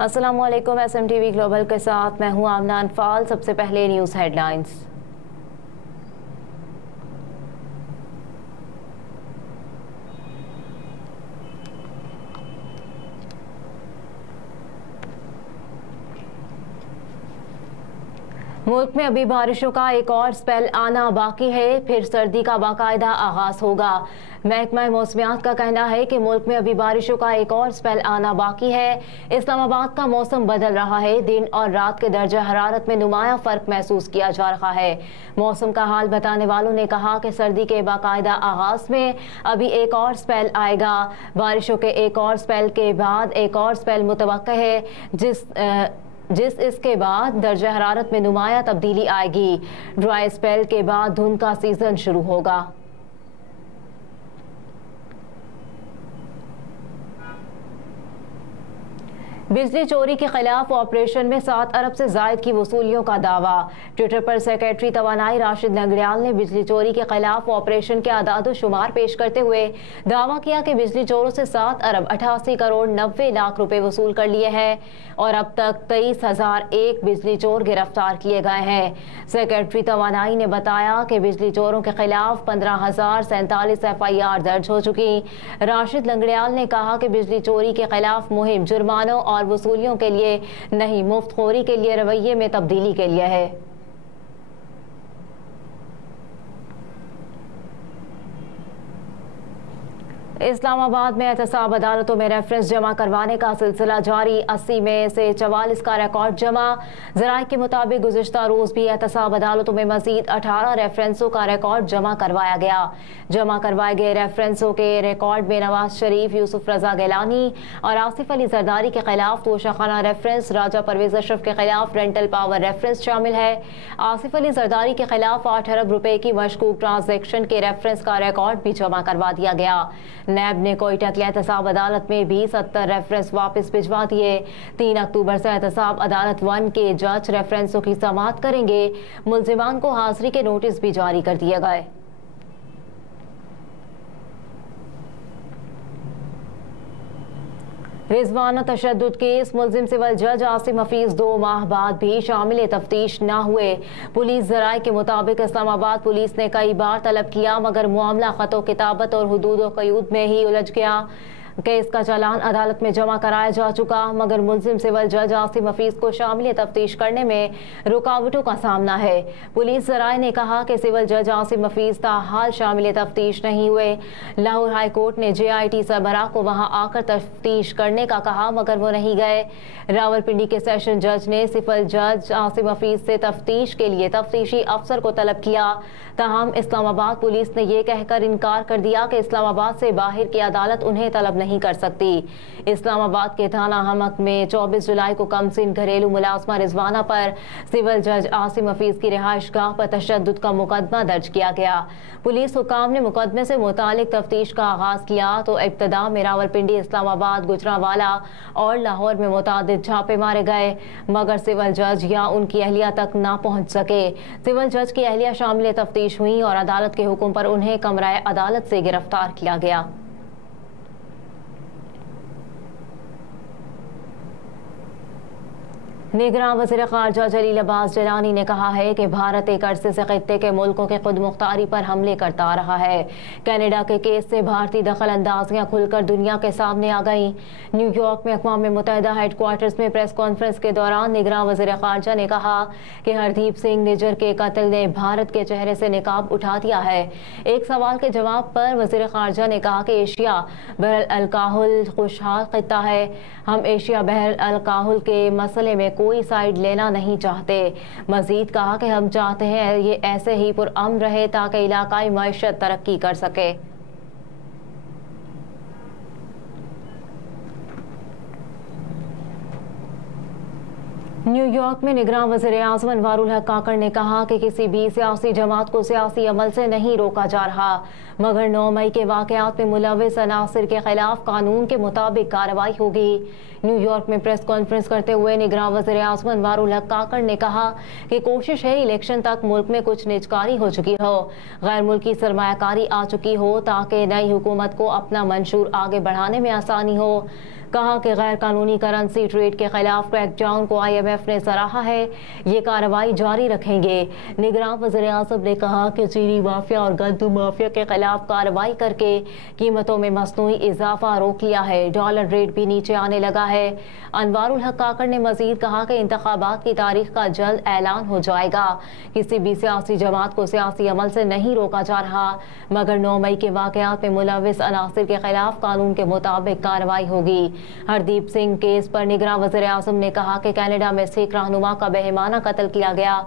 अस्सलामुअलैकुम। SMTV global के साथ मैं हूं आमना अनफाल। सबसे पहले न्यूज़ हेडलाइंस। मुल्क में अभी बारिशों का एक और स्पेल आना बाकी है, फिर सर्दी का बाकायदा आगाज होगा। महकमा मौसमियात का कहना है कि मुल्क में अभी बारिशों का एक और स्पेल आना बाकी है। इस्लामाबाद का मौसम बदल रहा है। दिन और रात के दर्जा हरारत में नुमाया फर्क महसूस किया जा रहा है। मौसम का हाल बताने वालों ने कहा कि सर्दी के बाकायदा आगाज में अभी एक और स्पेल आएगा। बारिशों के एक और स्पेल के बाद एक और स्पेल मुतवक्का है, जिस इसके बाद दर्जा हरारत में नुमाया तब्दीली आएगी। ड्राई स्पेल के बाद धुंध का सीजन शुरू होगा। बिजली चोरी के खिलाफ ऑपरेशन में 7 अरब से जायद की वसूलियों का दावा। ट्विटर पर सेक्रेटरी तवानाई राशिद लंगड़ियाल ने बिजली चोरी के खिलाफ ऑपरेशन के आदाद शुमार पेश करते हुए दावा किया कि बिजली चोरों से 7 अरब 88 करोड़ 90 लाख रुपए वसूल कर लिए हैं और अब तक 23,001 बिजली चोर गिरफ्तार किए गए हैं। सेक्रेटरी तवानाई ने बताया कि बिजली चोरों के खिलाफ 15,047 FIR दर्ज हो चुकी। राशिद लंगड़ियाल ने कहा कि बिजली चोरी के खिलाफ मुहिम जुर्मानों और वसूलियों के लिए नहीं, मुफ्तखोरी के लिए रवैये में तब्दीली के लिए है। इस्लामाबाद में एहतसाब अदालतों में रेफरेंस जमा करवाने का सिलसिला जारी। 80 में से 44 का रिकॉर्ड जमा। ज़राए के मुताबिक गुज़िश्ता रोज़ भी एहतसाब अदालतों में मज़ीद 18 रेफरेंसों का रिकॉर्ड जमा करवाया गया। जमा करवाए गए रेफरेंसों के रिकॉर्ड में नवाज शरीफ, यूसुफ रजा गिलानी और आसिफ अली जरदारी के खिलाफ तोशाखाना रेफरेंस, राजा परवेज अशरफ के खिलाफ रेंटल पावर रेफरेंस शामिल है। आसिफ अली जरदारी के खिलाफ 8 अरब रुपए की मशकूक ट्रांजैक्शन के रेफरेंस का रिकॉर्ड भी जमा करवा दिया गया। नैब ने कोयटा की एहतसाब अदालत में भी 70 रेफरेंस वापस भिजवा दिए। 3 अक्टूबर से एहतसाब अदालत 1 के जज रेफरेंसों की समाअत करेंगे। मुल्जिमान को हाजिरी के नोटिस भी जारी कर दिए गए। रिजवाना तशद्दुद केस मुल्जिम सिविल जज आसिम हफीज 2 माह बाद भी शामिल तफ्तीश न हुए। पुलिस ज़राए के मुताबिक इस्लामाबाद पुलिस ने कई बार तलब किया मगर मामला खतो किताबत और हुदूद व क़यूद में ही उलझ गया। केस का चालान अदालत में जमा कराया जा चुका मगर मुल्जिम सिविल जज आसिम हफीज को शामिल तफ्तीश करने में रुकावटों का सामना है। पुलिस ज़राए ने कहा कि सिविल जज आसिम हफीज ताहाल शामिल तफ्तीश नहीं हुए। लाहौर हाई कोर्ट ने JIT सरबराह को वहां आकर तफ्तीश करने का कहा मगर वो नहीं गए। रावलपिंडी के सेशन जज ने सिविल जज आसिम हफीज से तफ्तीश के लिए तफ्तीशी अफसर को तलब किया। ताहम इस्लामाबाद पुलिस ने यह कहकर इनकार कर दिया कि इस्लामाबाद से बाहर की अदालत उन्हें तलब नहीं कर सकती। इस्लामाबाद के थाना हमक में 24 जुलाई को कमसिन घरेलू मुलाजमा रिजवाना पर सिविल जज आसिम हफीज की रिहाइशगाह पर तशद्दुद का मुकदमा दर्ज किया गया। पुलिस हुकाम ने मुकदमे से मुतालिक तफ्तीश का आगाज किया तो इब्तदा में रावलपिंडी, इस्लामाबाद, गुजरांवाला और लाहौर में मुतादिद छापे मारे गए मगर सिविल जज या उनकी अहलिया तक ना पहुंच सके। सिविल जज की अहलिया शामिल तफ्तीश हुई और अदालत के हुक्म पर उन्हें कमराए अदालत से गिरफ्तार किया गया। निगरान वज़ीर ख़ारजा जलील अब्बास जलानी ने कहा है कि भारत एक अरसे से खित्ते के मुल्कों के खुद मुख्तारी पर हमले करता आ रहा है। कनाडा के केस से भारतीय दखल अंदाजियाँ खुलकर दुनिया के सामने आ गईं। न्यूयॉर्क में अक़वाम मुत्तहिदा हेडक्वार्टर्स में प्रेस कॉन्फ्रेंस के दौरान निगरान वज़ीर ख़ारजा ने कहा कि हरदीप सिंह निज्जर के कत्ल ने भारत के चेहरे से निकाब उठा दिया है। एक सवाल के जवाब पर वज़ीर ख़ारजा ने कहा कि एशिया बहर अल-काहुल खुशहाल खित्ता है। हम एशिया बहर अल-काहुल के मसले में कोई साइड लेना नहीं चाहते। मजीद कहा कि हम चाहते हैं ये ऐसे ही पुरअमन रहे ताकि इलाकाई मईशत तरक्की कर सके। न्यूयॉर्क में निगरान वज़ीर आज़म अनवारुल हक काकड़ ने कहा कि किसी भी सियासी जमात को सियासी अमल से नहीं रोका जा रहा मगर 9 मई के वाक़यात में मुलव्विस अनासिर के खिलाफ कानून के मुताबिक कार्रवाई होगी। न्यूयॉर्क में प्रेस कॉन्फ्रेंस करते हुए निगरान वज़ीर आज़म अनवारुल हक काकड़ ने कहा कि कोशिश है इलेक्शन तक मुल्क में कुछ निजकारी हो चुकी हो, गैर मुल्की सरमायाकारी आ चुकी हो ताकि नई हुकूमत को अपना मंशूर आगे बढ़ाने में आसानी हो। कहा कि गैर कानूनी करेंसी ट्रेड के खिलाफ क्रैकडाउन को IMF ने सराहा है, ये कार्रवाई जारी रखेंगे। निगरान वज़ीर-ए-आज़म ने कहा कि चीनी माफिया और गंदम माफिया के खिलाफ कार्रवाई करके कीमतों में मसनूई इजाफा रोक लिया है। डॉलर रेट भी नीचे आने लगा है। अनवारुल हक काकड़ ने मजीद कहा कि इंतखाबात की तारीख का जल्द ऐलान हो जाएगा। किसी भी सियासी जमात को सियासी अमल से नहीं रोका जा रहा, मगर 9 मई के वाकयात में मुलविस अनासिर के खिलाफ कानून के मुताबिक कार्रवाई होगी। हरदीप सिंह केस पर निगरान वज़ीर-ए-आज़म ने कहा कि कनाडा में सिख रहनुमा का बेईमाना कत्ल किया गया।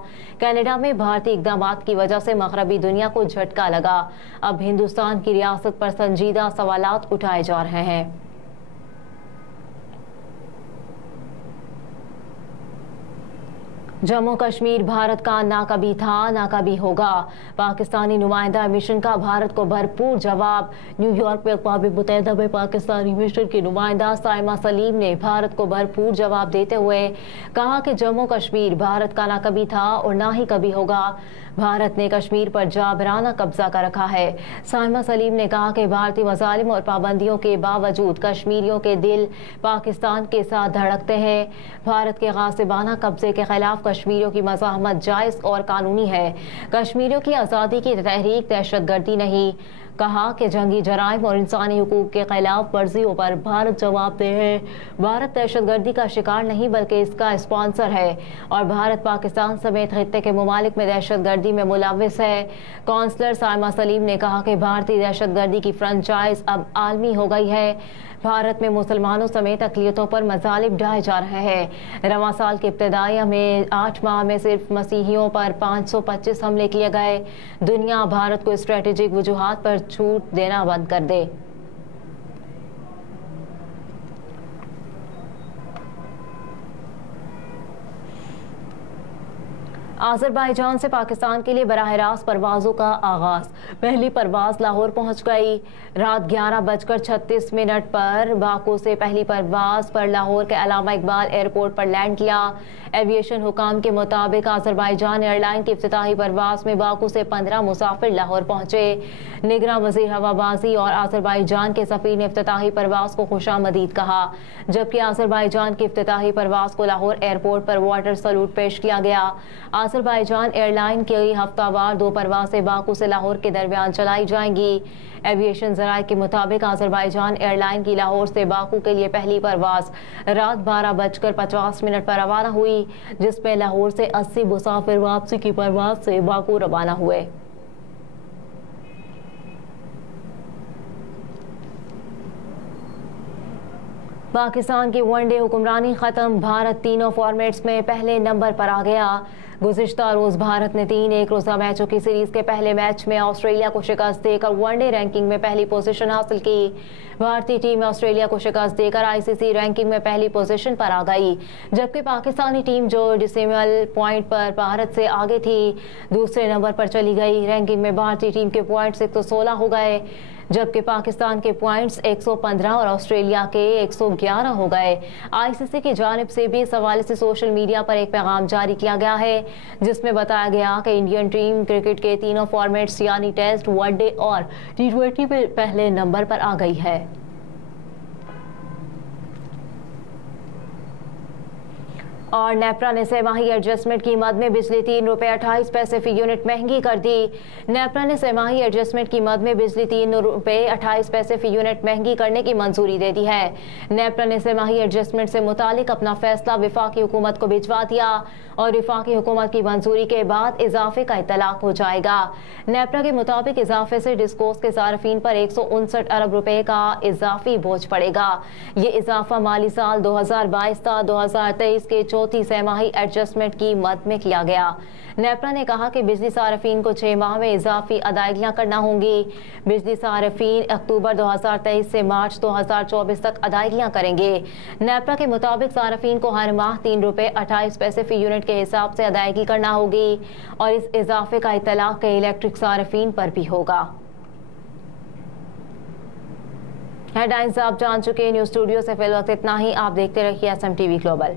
कनाडा में भारतीय इक़दामात की वजह से मगरबी दुनिया को झटका लगा। अब हिंदुस्तान की रियासत पर संजीदा सवालात उठाए जा रहे हैं। जम्मू कश्मीर भारत का ना कभी था ना कभी होगा। पाकिस्तानी नुमाइंदा मिशन का भारत को भरपूर जवाब। न्यूयॉर्क में अक़वाम मुत्तहिदा में पाकिस्तानी मिशन की नुमाइंदा साइमा सलीम ने भारत को भरपूर जवाब देते हुए कहा कि जम्मू कश्मीर भारत का ना कभी था और ना ही कभी होगा। भारत ने कश्मीर पर जाबराना कब्जा कर रखा है। साइमा सलीम ने कहा कि भारतीय मज़ालिम और पाबंदियों के बावजूद कश्मीरियों के दिल पाकिस्तान के साथ धड़कते हैं। भारत के गासिबाना कब्जे के खिलाफ कश्मीरियों की मज़ाहमत जायज़ और कानूनी है। कश्मीरियों की आज़ादी की तहरीक दहशतगर्दी नहीं। कहा कि जंगी जराइम और इंसानी हुकूक के खिलाफ वर्जियों पर भारत जवाबदेह है। भारत दहशतगर्दी का शिकार नहीं बल्कि इसका स्पॉन्सर है और भारत पाकिस्तान समेत खित्ते के ममालिक में दहशतगर्दी में मुलविस है। काउंसलर साइमा सलीम ने कहा कि भारतीय दहशतगर्दी की फ्रेंचाइज अब आलमी हो गई है। भारत में मुसलमानों समेत अक़लियतों पर मज़ालिम ढाए जा रहे हैं। रवां साल के इब्तिदाई में 8 माह में सिर्फ मसीहियों पर 525 हमले किए गए। दुनिया भारत को स्ट्रेटेजिक वजूहात पर छूट देना बंद कर दे। अज़रबैजान से पाकिस्तान के लिए बराह रास्त परवाज़ों का आगाज़। पहली परवाज़ लाहौर पहुंच गई। रात 11:36 पर बाकू से पहली परवाज़ पर लाहौर के अल्लामा इकबाल एयरपोर्ट पर लैंड किया। एविएशन हुकाम के मुताबिक अज़रबैजान एयरलाइन की इफ्तिताही परवाज़ में बाकू से 15 मुसाफिर लाहौर पहुंचे। निगरान वज़ीर हवाबाजी और अज़रबैजान के सफ़ीर ने इफ्तिताही परवाज़ को खुशामदीद कहा, जबकि अज़रबैजान की इफ्तिताही परवाज़ को लाहौर एयरपोर्ट पर वाटर सैल्यूट पेश किया गया। अज़रबैजान एयरलाइन की हफ्तावार 2 परवाज़ें बाकू से लाहौर के दरमियान चलाई जाएंगी। एविएशन ज़राए के मुताबिक अज़रबैजान एयरलाइन की लाहौर से बाकू के लिए पहली परवाज़ रात 12:50 पर रवाना हुई, जिसमें लाहौर से 80 मुसाफिर वापसी की परवाज़ से बाकू रवाना हुए। पाकिस्तान की वनडे हुक्मरानी खत्म। भारत तीनों फॉर्मेट्स में पहले नंबर पर आ गया। गुज़िश्ता रोज भारत ने 3 एक रोज़ा मैचों की सीरीज के पहले मैच में ऑस्ट्रेलिया को शिकस्त देकर वनडे रैंकिंग में पहली पोजीशन हासिल की। भारतीय टीम ऑस्ट्रेलिया को शिकस्त देकर ICC रैंकिंग में पहली पोजीशन पर आ गई, जबकि पाकिस्तानी टीम जो डेसिमल पॉइंट पर भारत से आगे थी, दूसरे नंबर पर चली गई। रैंकिंग में भारतीय टीम के पॉइंट्स 116 हो गए, जबकि पाकिस्तान के पॉइंट्स 115 और ऑस्ट्रेलिया के 111 हो गए। ICC की जानिब से भी इस हवाले से सोशल मीडिया पर एक पैगाम जारी किया गया है, जिसमें बताया गया कि इंडियन टीम क्रिकेट के तीनों फॉर्मेट्स यानी टेस्ट, वनडे और T20 में पहले नंबर पर आ गई है। और नेपरा ने सेमाही एडजस्टमेंट कीमत में बिजली 3 रुपये 28 पैसे फी यूनिट महंगी कर दी। नेपरा ने सेमाही एडजस्टमेंट कीमत में बिजली 3 रुपये 28 पैसे फी यूनिट महंगी करने की मंजूरी दे दी है। नेपरा ने सेमाही एडजस्टमेंट से मुतालिक अपना फैसला विफाकी हुकूमत को भिजवा दिया और विफाकी हुकूमत की मंजूरी के बाद इजाफे का इतलाक हो जाएगा। नेपरा के मुताबिक इजाफे से डिस्कोस के सार्फिन पर 159 अरब रुपए का इजाफी बोझ पड़ेगा। ये इजाफा माली साल 2022-2023 के चौथी सेमाही एडजस्टमेंट की मद में किया गया। नेपरा ने कहा कि बिजली सार्फिन को 6 माह में इजाफी अदायगियां करना होंगी। बिजली सार्फिन अक्टूबर 2023 से मार्च 2024 तक अदायगियां करेंगे। नेपरा के मुताबिक सार्फिन को हर माह 3 रुपये 28 पैसे फी यूनिट के हिसाब से अदायगी करना होगी और इस इजाफे का इतलाक के इलेक्ट्रिक सार्फिन पर भी होगा। हेडलाइंस आप जान चुके। न्यूज़ स्टूडियो से फिलहाल इतना ही। आप देखते रहिए SM TV ग्लोबल।